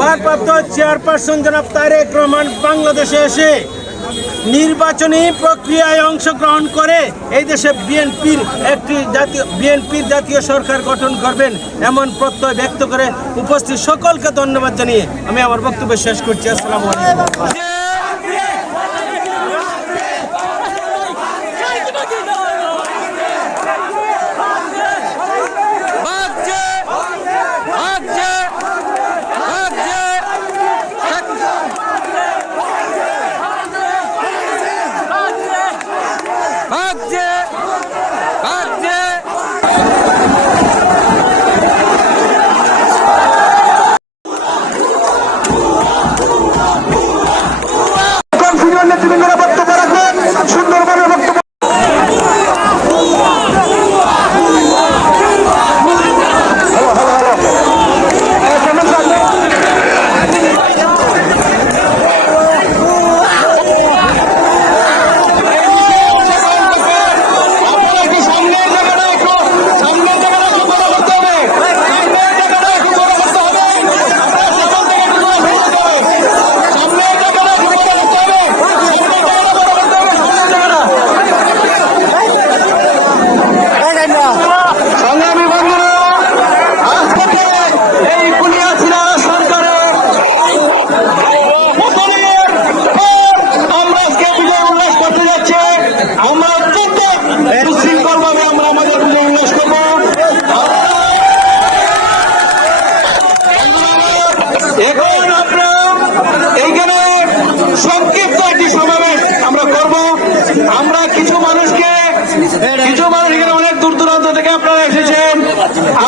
ভারপ্রাপ্ত চেয়ারপারসন জনাব তারেক রহমান বাংলাদেশে এসে নির্বাচনী প্রক্রিয়ায় অংশগ্রহণ করে এই দেশে বিএনপির জাতীয় সরকার গঠন করবেন এমন প্রত্যয় ব্যক্ত করে উপস্থিত সকলকে ধন্যবাদ জানিয়ে আমি আমার বক্তব্য শেষ করছি। আসসালামু আলাইকুম।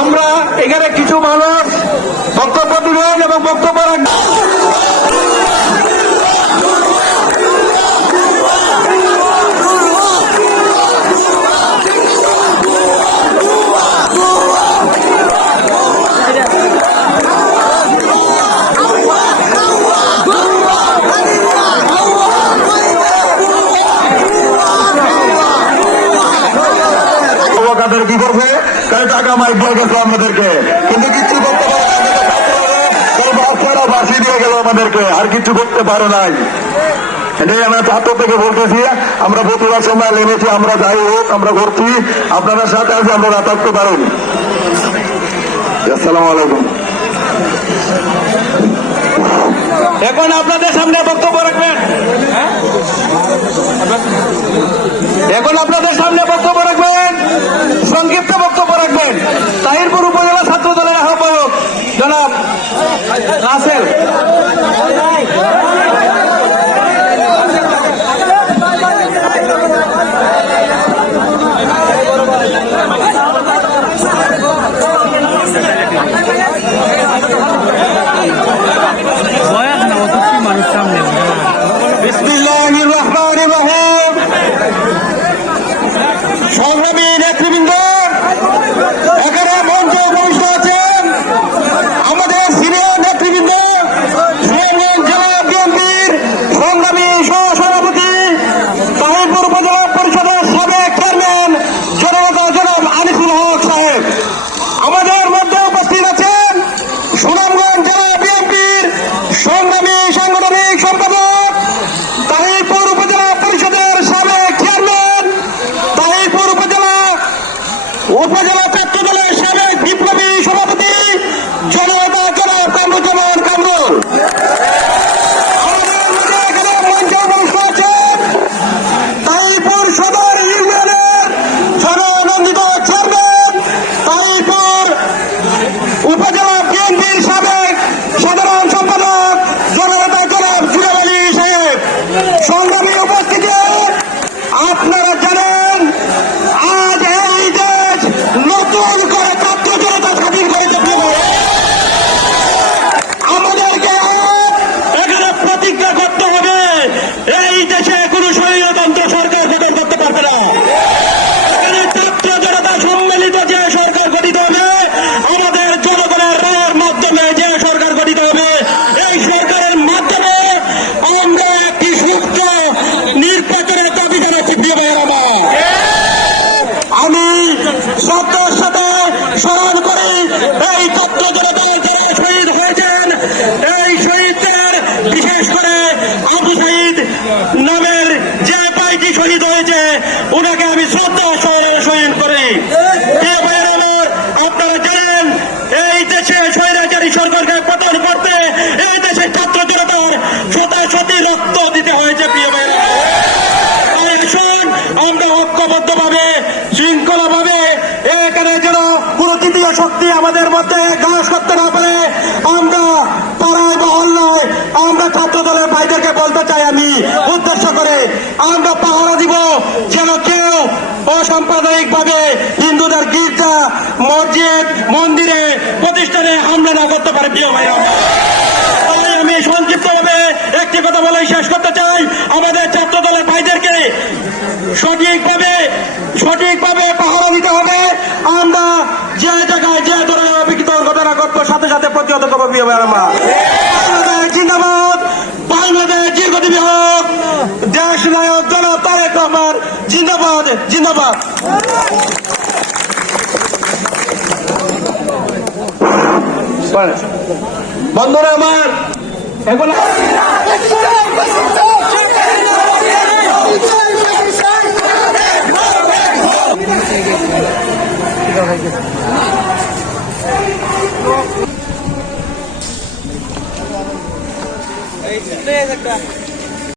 আমরা এখানে কিছু মানুষ বক্তব্য দিবেন এবং বক্তব্য রাখবেন। কি করবে টাকা মাইক বয়ে গেছে আমাদেরকে, কিন্তু কিছু করতে পারে ফাঁসি দিয়ে গেল আমাদেরকে, আর কিছু করতে পারে নাই। এটাই আমরা ছাত্র থেকে বলতেছি, আমরা প্রতিবার সময় লেগেছি, আমরা যাই হোক আমরা করছি, আপনাদের সাথে আছে, আমরা থাকতে পারেন। আসসালামু আলাইকুম। এখন আপনাদের সামনে বক্তব্য রাখবেন, এখন আপনাদের সামনে বক্তব্য রাখবেন, সংক্ষিপ্ত বক্তব্য রাখবেন তাহিরপুর উপজেলা ছাত্র দলের আহ্বায়ক জনাব রাসেল। বিসমিল্লাহির রহমানির রহিম। সংগ্রামী নেতৃবৃন্দ, এখানে মঞ্চে উপবিষ্ট আছেন আমাদের সিনিয়র নেতৃবৃন্দ, এই শহীদদের বিশেষ করে আবু সাইদ নামের যে ভাইটি শহীদ হয়েছে ওনাকে আমি শ্রদ্ধা শহীদ করি। প্রিয় ভাইয়েরা আমার, আপনারা জানেন এই দেশে স্বৈরাচারী সরকারকে পতন করতে এই দেশের ছাত্র জনতার শতাশতি রক্ত দিতে হয়েছে। প্রিয় ভাইয়েরা, তাই আসুন আমরা ঐক্যবদ্ধভাবে শৃঙ্খলাভাবে এখানে যেন কোনো তৃতীয় শক্তি আমাদের মধ্যে গ্রাস করতে না পারে আমরা পাড়ায় মহল্লায় আমরা ছাত্র দলের ভাইদেরকে বলতে চাই, আমি উদ্দেশ্য করে আমরা পাহারা দিব যেন কেউ অসাম্প্রদায়িক ভাবে হিন্দুদের গির্জা মসজিদ মন্দিরে প্রতিষ্ঠানে হামলা না করতে পারে। প্রিয় ভাইরা, আমি সংক্ষিপ্তভাবে একটি কথা বলে শেষ করতে চাই, আমাদের ছাত্র দলের ভাইদেরকে সঠিকভাবে পাহারা দিতে হবে। আমরা যে জায়গায় যে ধরনের অবিকৃত ঘটনা ঘটবো সাথে সাথে প্রতিহত করবো। প্রিয় ভাইরা, বাংলাদেশ জিন্দাবাদ, বাংলাদেশ দীর্ঘজীবী হোক, দেশ নায়ক জনাব তারেক রহমান জিন্দাবাদ জিন্দাবাদ। বন্ধুরা আমার, এখন একটা